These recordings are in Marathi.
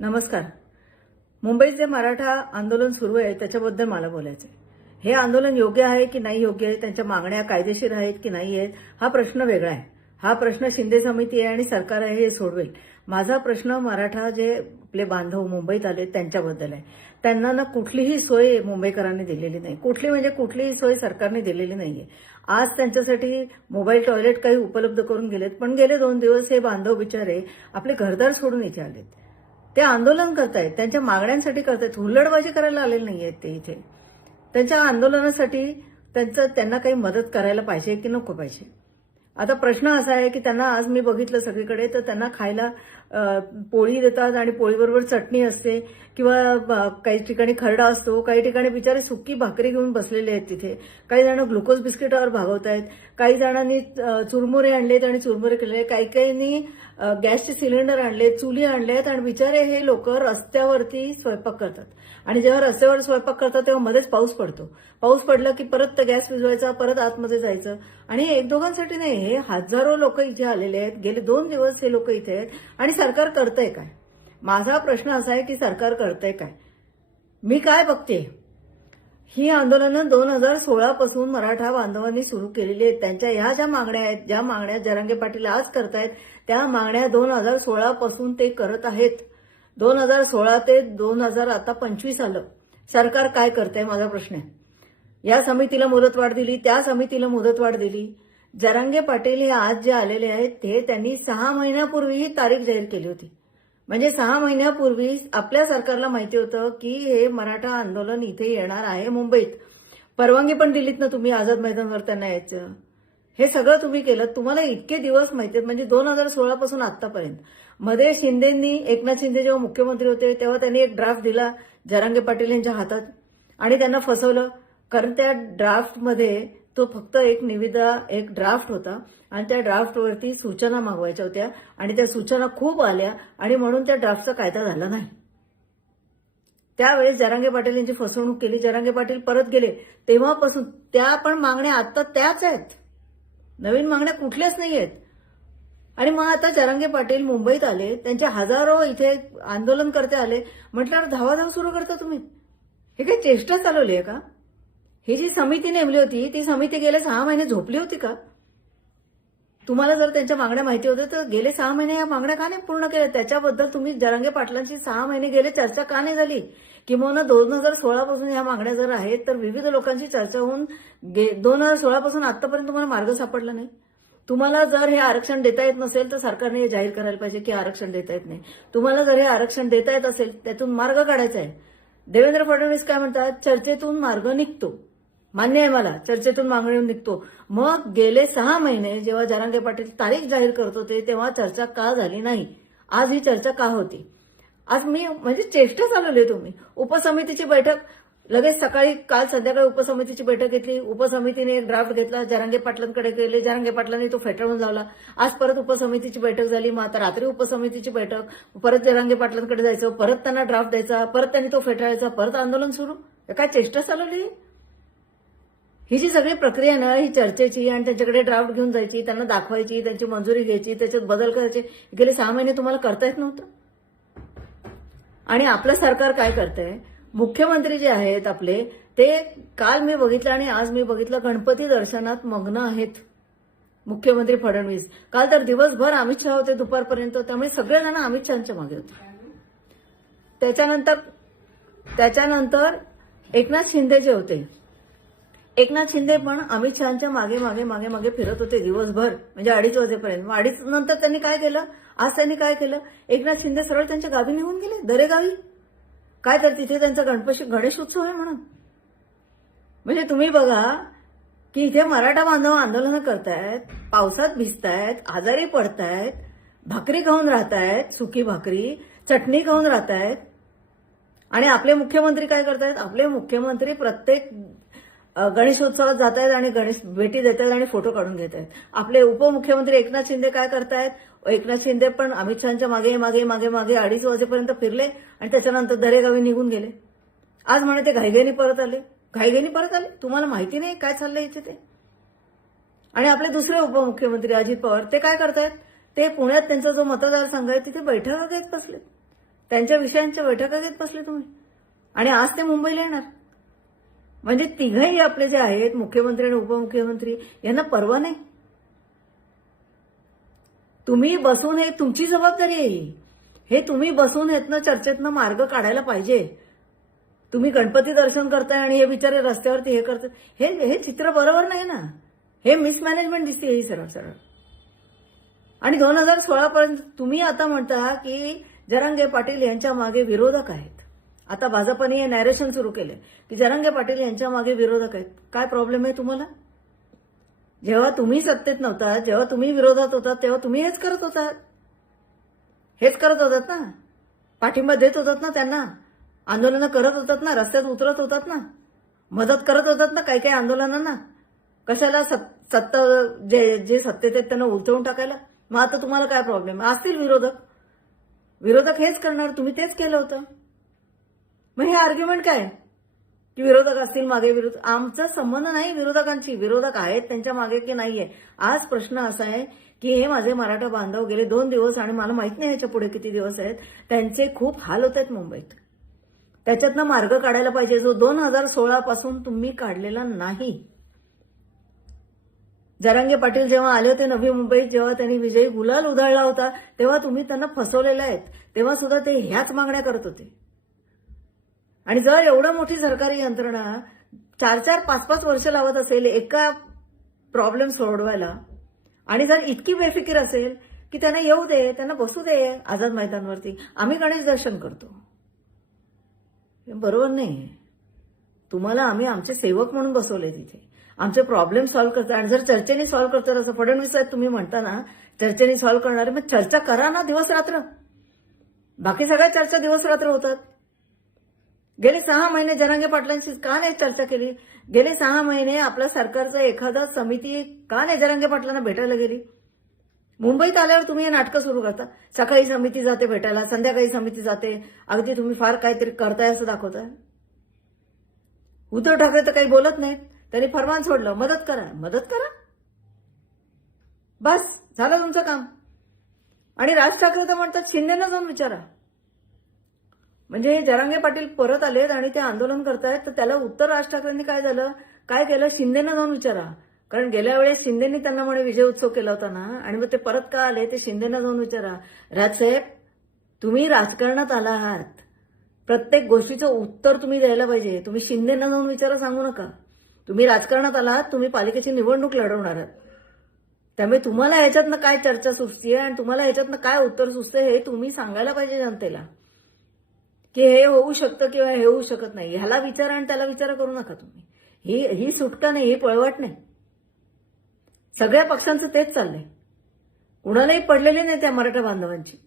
नमस्कार. मुंबईत जे मराठा आंदोलन सुरू आहे त्याच्याबद्दल मला बोलायचं आहे हे आंदोलन योग्य आहे की नाही योग्य आहे त्यांच्या मागण्या कायदेशीर आहेत की नाही आहेत हा प्रश्न वेगळा आहे. हा प्रश्न शिंदे समिती आहे आणि सरकार आहे हे सोडवेल. माझा प्रश्न मराठा जे आपले बांधव मुंबईत आले त्यांच्याबद्दल आहे. त्यांना ना कुठलीही सोय मुंबईकरांनी दिलेली नाही. कुठली म्हणजे कुठलीही सोय सरकारने दिलेली नाहीये. आज त्यांच्यासाठी मोबाईल टॉयलेट काही उपलब्ध करून गेलेत पण गेले दोन दिवस हे बांधव बिचारे आपले घरदार सोडून इथे आलेत. ते आंदोलन करतायत त्यांच्या मागण्यांसाठी करतायत. हुल्लडबाजी करायला आलेले आहेत ते इथे. त्यांच्या आंदोलनासाठी त्यांचं त्यांना काही मदत करायला पाहिजे की नको पाहिजे? आता प्रश्न असा आहे की त्यांना आज मी बघितलं सगळीकडे तर त्यांना खायला पोळी देतात आणि पोळीबरोबर चटणी असते किंवा काही ठिकाणी खरडा असतो काही ठिकाणी बिचारे सुकी भाकरी घेऊन बसलेले आहेत तिथे. काही जण ग्लुकोज बिस्किटावर भागवत आहेत काही जणांनी चुरमुरे आणलेत आणि चुरमुरे केले काही काहींनी गॅसचे सिलेंडर आणले चुली आणलेत आणि बिचारे हे लोक रस्त्यावरती स्वयंपाक करतात. आणि जेव्हा रस्त्यावर स्वयंपाक करतात तेव्हा मध्येच पाऊस पडतो. पाऊस पडला की परत गॅस विझवायचा परत आतमध्ये जायचं. आणि हे एक दोघांसाठी नाही हे हजारो लोक इथे आलेले आहेत. गेले दोन दिवस हे लोक इथे आहेत. आणि सरकार करतंय काय? माझा प्रश्न असा आहे की सरकार करतंय काय? मी काय बघते? ही आंदोलनं दोन हजार सोळा पासून मराठा बांधवांनी सुरू केलेली आहेत. त्यांच्या ह्या ज्या मागण्या आहेत ज्या मागण्या जरांगे पाटील आज करतायत त्या मागण्या दोन हजार सोळा पासून ते करत आहेत. दोन हजार सोळा ते दोन हजार आता पंचवीस आलं. सरकार काय करतंय माझा प्रश्न आहे. या समितीला मुदतवाढ दिली त्या समितीला मुदतवाढ दिली. जरांगे पाटील हे आज जे आलेले आहेत ते त्यांनी सहा महिन्यापूर्वी ही तारीख जाहीर केली होती. म्हणजे सहा महिन्यापूर्वी आपल्या सरकारला माहिती होतं की हे मराठा आंदोलन इथे येणार आहे मुंबईत. परवानगी पण दिलीत ना तुम्ही आझाद मैदानवर त्यांना यायचं. हे सगळं तुम्ही केलं. तुम्हाला इतके दिवस माहिती आहेत म्हणजे दोन हजार सोळा पासून आतापर्यंत मध्ये शिंदेंनी एकनाथ शिंदे जेव्हा मुख्यमंत्री होते तेव्हा त्यांनी एक ड्राफ्ट दिला जरांगे पाटील यांच्या हातात. आणि त्यांना फसवलं. कारण त्या ड्राफ्टमध्ये तो फक्त एक निविदा एक ड्राफ्ट होता आणि त्या ड्राफ्टवरती सूचना मागवायच्या होत्या आणि त्या सूचना खूप आल्या आणि म्हणून त्या ड्राफ्टचा कायदा झाला नाही. त्यावेळेस जरांगे पाटील यांची फसवणूक केली. जरांगे पाटील परत गेले. तेव्हापासून त्या पण मागण्या आता त्याच आहेत. नवीन मागण्या कुठल्याच नाही आहेत आणि मग आता जरांगे पाटील मुंबईत आले. त्यांचे हजारो इथे आंदोलन करते आले. म्हटल्यावर धावाधाव सुरू करता तुम्ही. हे काही चेष्टा चालवली आहे का? ही जी समिती नेमली होती ती समिती गेले सहा महिने झोपली होती का? तुम्हाला जर त्यांच्या मागण्या माहिती होत्या तर गेले सहा महिने या मागण्या का नाही पूर्ण केल्या? त्याच्याबद्दल तुम्ही जरांगे पाटलांची सहा महिने गेले चर्चा का नाही झाली? किंवा दोन हजार सोळा पासून या मागण्या जर आहेत तर विविध लोकांची चर्चा होऊन दोन हजार सोळा पासून आतापर्यंत तुम्हाला मार्ग सापडला नाही? तुम्हाला जर हे आरक्षण देता येत नसेल तर सरकारने हे जाहीर करायला पाहिजे की आरक्षण देता येत नाही. तुम्हाला जर हे आरक्षण देता येत असेल त्यातून मार्ग काढायचा आहे. देवेंद्र फडणवीस काय म्हणतात? चर्चेतून मार्ग निघतो. मान्य आहे मला. चर्चेतून मागणी निघतो. मग गेले सहा महिने जेव्हा जरांगे पाटील तारीख जाहीर करत होते तेव्हा चर्चा का झाली नाही? आज ही चर्चा का होती? आज मी म्हणजे चेष्टा चालवली तुम्ही. उपसमितीची बैठक लगेच सकाळी काल संध्याकाळी उपसमितीची बैठक घेतली. उपसमितीने एक ड्राफ्ट घेतला. जरांगे पाटलांकडे गेले. जरांगे पाटलांनी तो फेटाळून लावला. आज परत उपसमितीची बैठक झाली. मग आता रात्री उपसमितीची बैठक. परत जरांगे पाटलांकडे जायचं. परत त्यांना ड्राफ्ट द्यायचा. परत त्यांनी तो फेटाळायचा. परत आंदोलन सुरू. काय चेष्टा चालवली? ही जी सगळी प्रक्रिया आहे ना ही चर्चेची आणि त्यांच्याकडे ड्राफ्ट घेऊन जायची त्यांना दाखवायची त्यांची मंजुरी घ्यायची त्याच्यात बदल करायचे गेले सहा महिने तुम्हाला करता येत नव्हतं. आणि आपलं सरकार काय करतंय? मुख्यमंत्री जे आहेत आपले ते काल मी बघितलं आणि आज मी बघितलं गणपती दर्शनात मग्न आहेत मुख्यमंत्री फडणवीस. काल तर दिवसभर अमित शहा होते दुपारपर्यंत त्यामुळे सगळेजण अमित शहाच्या मागे होते. त्याच्यानंतर त्याच्यानंतर एकनाथ शिंदे जे होते एकनाथ शिंदे पण अमित शहाच्या मागे मागे मागे मागे फिरत होते दिवसभर. म्हणजे अडीच वाजेपर्यंत. मग अडीच नंतर त्यांनी काय केलं? आज त्यांनी काय केलं? एकनाथ शिंदे सरळ त्यांच्या गावी निघून गेले दरेगावी. काय तर तिथे त्यांचा गणपती गणेश उत्सव आहे म्हणून. म्हणजे तुम्ही बघा की इथे मराठा बांधव आंदोलनं करतायत पावसात भिजतायत आजारी पडतायत भाकरी खाऊन राहतायत सुकी भाकरी चटणी खाऊन राहतायत. आणि आपले मुख्यमंत्री काय करतायत? आपले मुख्यमंत्री प्रत्येक गणेशोत्सवात जात आहेत आणि गणेश भेटी देत आहेत आणि फोटो काढून घेत आहेत आपले उपमुख्यमंत्री एकनाथ शिंदे काय करतायत? एकनाथ शिंदे पण अमित शहाच्या मागे मागे मागे मागे अडीच वाजेपर्यंत फिरले आणि त्याच्यानंतर दरेगावी निघून गेले. आज म्हणे ते घाईघाईने परत आले. घाईघाईने परत आले? तुम्हाला माहिती नाही काय चाललंय इथे ते? आणि आपले दुसरे उपमुख्यमंत्री अजित पवार ते काय करतायत? ते पुण्यात त्यांचा जो मतदारसंघ आहे तिथे बैठका घेत बसले त्यांच्या विषयांच्या बैठका घेत बसले तुम्ही. आणि आज ते मुंबईला येणार. म्हणजे तिघही आपले जे आहेत मुख्यमंत्री आणि उपमुख्यमंत्री यांना परवा नाही. तुम्ही बसून हे तुमची जबाबदारी आहे हे. तुम्ही बसून येतनं चर्चेतनं मार्ग काढायला पाहिजे. तुम्ही गणपती दर्शन करताय आणि हे बिचारे रस्त्यावरती हे करताय. हे हे चित्र बरोबर नाही ना. हे मिसमॅनेजमेंट दिसते ही सरळ सरळ. आणि दोन हजार सोळा पर्यंत तुम्ही आता म्हणता की जरांगे पाटील यांच्या मागे विरोधक आहेत. आता भाजपने हे नॅरेशन सुरू केले. की जरांगे पाटील यांच्या मागे विरोधक आहेत. काय प्रॉब्लेम आहे तुम्हाला? जेव्हा तुम्ही सत्तेत नव्हता जेव्हा तुम्ही विरोधात होता तेव्हा तुम्ही हेच करत होतात हेच करत होतात ना. पाठिंबा देत होतात ना त्यांना. आंदोलनं करत होतात ना रस्त्यात उतरत होतात ना. मदत करत होतात ना काही काही आंदोलनांना. कशाला सत्ता जे जे सत्तेत आहेत त्यांना उलटवून टाकायला? मग आता तुम्हाला काय प्रॉब्लेम असतील विरोधक. विरोधक हेच करणार तुम्ही तेच केलं होतं. मग हे आर्ग्युमेंट काय? की विरोधक असतील मागे विरोध आमचा संबंध नाही विरोधकांची विरोधक आहेत त्यांच्या मागे की नाहीये? आज प्रश्न असा आहे की हे माझे मराठा बांधव गेले दोन दिवस आणि मला माहीत नाही याच्यापुढे किती दिवस आहेत. त्यांचे खूप हाल होत आहेत मुंबईत. त्याच्यातनं मार्ग काढायला पाहिजे. जो दोन हजार सोळा पासून तुम्ही काढलेला नाही. जरांगे पाटील जेव्हा आले होते नवी मुंबईत जेव्हा त्यांनी विजयी गुलाल उधळला होता तेव्हा तुम्ही त्यांना फसवलेला आहेत. तेव्हा सुद्धा ते ह्याच मागण्या करत होते. आणि जर एवढं मोठी सरकारी यंत्रणा चार चार पाच पाच वर्ष लावत असेल एका प्रॉब्लेम सोडवायला आणि जर इतकी बेफिकीर असेल की त्यांना येऊ दे त्यांना बसू दे आझाद मैदानवरती आम्ही गणेश दर्शन करतो. हे बरोबर नाही तुम्हाला आम्ही आमचे सेवक म्हणून बसवले तिथे. आमचे प्रॉब्लेम सॉल्व्ह करतात आणि जर चर्चेने सॉल्व्ह करतात असं फडणवीस साहेब तुम्ही म्हणता ना चर्चेने सॉल्व्ह करणारे मग चर्चा करा ना दिवस रात्र बाकी सगळ्या चर्चा दिवस रात्र होतात. गेले सहा महिने जनांगे पाटलांशी का नाही चर्चा केली? गेले सहा महिने आपल्या सरकारचं एखादा समिती का नाही जरांगे पाटलांना भेटायला गेली? मुंबईत आल्यावर तुम्ही हे नाटकं सुरू करता. सकाळी समिती जाते भेटायला संध्याकाळी समिती जाते. अगदी तुम्ही फार काहीतरी करताय असं दाखवताय. उद्धव ठाकरे तर काही बोलत नाहीत. त्यांनी फरमान सोडलं. मदत करा. मदत करा. बस. झालं तुमचं काम. आणि राज ठाकरे तर म्हणतात शिंदेनं जाऊन विचारा. म्हणजे जरांगे पाटील परत आलेत आणि ते आंदोलन करतायत तर त्याला उत्तर राज ठाकरेंनी काय झालं? काय केलं? शिंदेना जाऊन विचारा. कारण गेल्या वेळेस शिंदेनी त्यांना म्हणे विजय उत्सव केला होता ना आणि मग ते परत का आले? ते शिंदेना जाऊन विचारा. राजसाहेब तुम्ही राजकारणात आला आहात प्रत्येक गोष्टीचं उत्तर तुम्ही द्यायला पाहिजे. तुम्ही शिंदेना जाऊन विचारा सांगू नका. तुम्ही राजकारणात आलात तुम्ही पालिकेची निवडणूक लढवणार आहात. त्यामुळे तुम्हाला ह्याच्यातनं काय चर्चा सुचतीये आणि तुम्हाला ह्याच्यातनं काय उत्तर सुचते हे तुम्ही सांगायला पाहिजे जनतेला. की हे होऊ शकतं किंवा हे होऊ शकत नाही. ह्याला विचारा आणि त्याला विचार करू नका तुम्ही. ही ही सुटका नाही ही पळवाट नाही. सगळ्या पक्षांचं तेच चाललंय. कुणालाही पडलेली नाही त्या मराठा बांधवांची.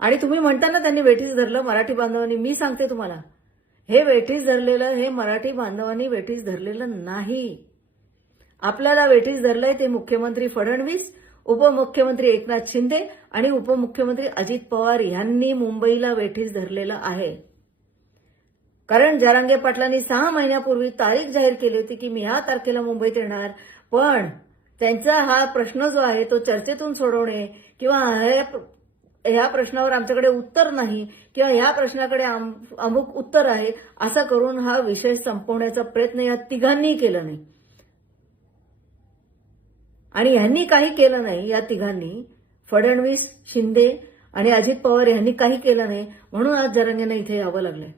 आणि तुम्ही म्हणता ना त्यांनी वेठीस धरलं मराठी बांधवांनी. मी सांगते तुम्हाला हे वेठीस धरलेलं हे मराठी बांधवांनी वेठीस धरलेलं नाही. आपल्याला वेठीस धरलंय ते मुख्यमंत्री फडणवीस उपमुख्यमंत्री एकनाथ शिंदे आणि उपमुख्यमंत्री अजित पवार यांनी मुंबईला वेठीस धरलेलं आहे. कारण जरांगे पाटलांनी सहा महिन्यापूर्वी तारीख जाहीर केली होती की मी ह्या तारखेला मुंबईत येणार पण त्यांचा हा प्रश्न जो आहे तो चर्चेतून सोडवणे किंवा हे- ह्या प्रश्नावर आमच्याकडे उत्तर नाही किंवा ह्या प्रश्नाकडे आम- अमुक उत्तर आहे असं करून हा विषय संपवण्याचा प्रयत्न या तिघांनी केला नाही. आणि यांनी काही केलं नाही या तिघांनी. फडणवीस शिंदे आणि अजित पवार यांनी काही केलं नाही म्हणून आज जरंगेंना इथे यावं लागलंय.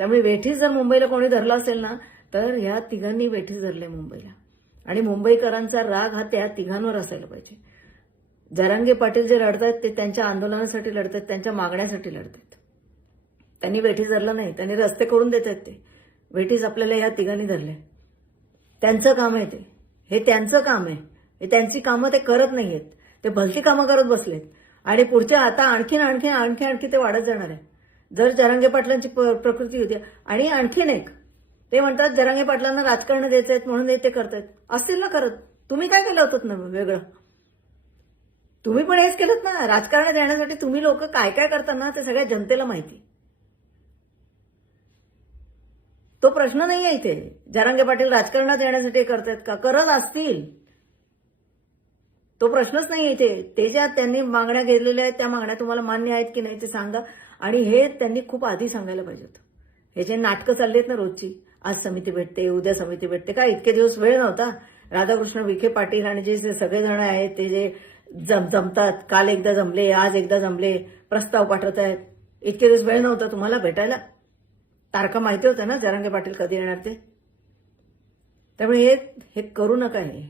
त्यामुळे वेठीस जर मुंबईला कोणी धरला असेल ना तर या तिघांनी वेठीस धरले मुंबईला. आणि मुंबईकरांचा राग हा त्या तिघांवर असायला पाहिजे. जरांगे पाटील जे लढतायत ते त्यांच्या आंदोलनासाठी लढतात त्यांच्या मागण्यासाठी लढतात त्यांनी वेठीस धरलं नाही त्यांनी रस्ते करून देत आहेत ते. वेठीस आपल्याला या तिघांनी धरले त्यांचं काम आहे ते. हे त्यांचं काम आहे. हे त्यांची कामं ते करत नाहीयेत. ते भलती कामं करत बसलेत. आणि पुढच्या आता आणखीन आणखीन आणखी आणखी ते वाढत जाणार आहे. जर जरांगे पाटलांची प- प्रकृती होती आणि आणखीन एक. ते म्हणतात जरांगे पाटलांना राजकारण द्यायचं आहेत म्हणून ते करतायत. असतील ना करत. तुम्ही काय केलं होतं ना वेगळं? तुम्ही पण हेच केलं ना. राजकारण देण्यासाठी तुम्ही लोक काय काय करता ना ते सगळ्या जनतेला माहिती. तो प्रश्न नाही आहे इथे. जरांगे पाटील राजकारणात येण्यासाठी करतायत का? करत असतील. तो प्रश्नच नाही इथे. ते ज्या त्यांनी मागण्या घेतलेल्या आहेत त्या मागण्या तुम्हाला मान्य आहेत की नाही ते सांगा. आणि हे त्यांनी खूप आधी सांगायला पाहिजेत हे जे नाटकं चालली आहेत ना रोजची आज समिती भेटते उद्या समिती भेटते काय इतके दिवस वेळ नव्हता. राधाकृष्ण विखे पाटील आणि जे जे सगळेजण आहेत ते जे जम जमतात काल एकदा जमले आज एकदा जमले प्रस्ताव पाठवत आहेत. इतके दिवस वेळ नव्हता तुम्हाला भेटायला. तारखा माहिती होत्या ना जरांगे पाटील कधी येणार ते? त्यामुळे हे हे करू नका हे.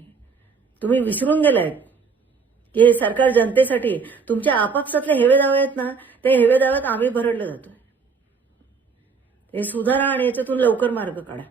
तुम्ही विसरून गेलायत की हे सरकार जनतेसाठी तुमच्या आपापसातले हेवे दावे आहेत ना ते हेवे दाव्यात आम्ही भरडलं जातोय. हे सुधारा आणि याच्यातून लवकर मार्ग काढा.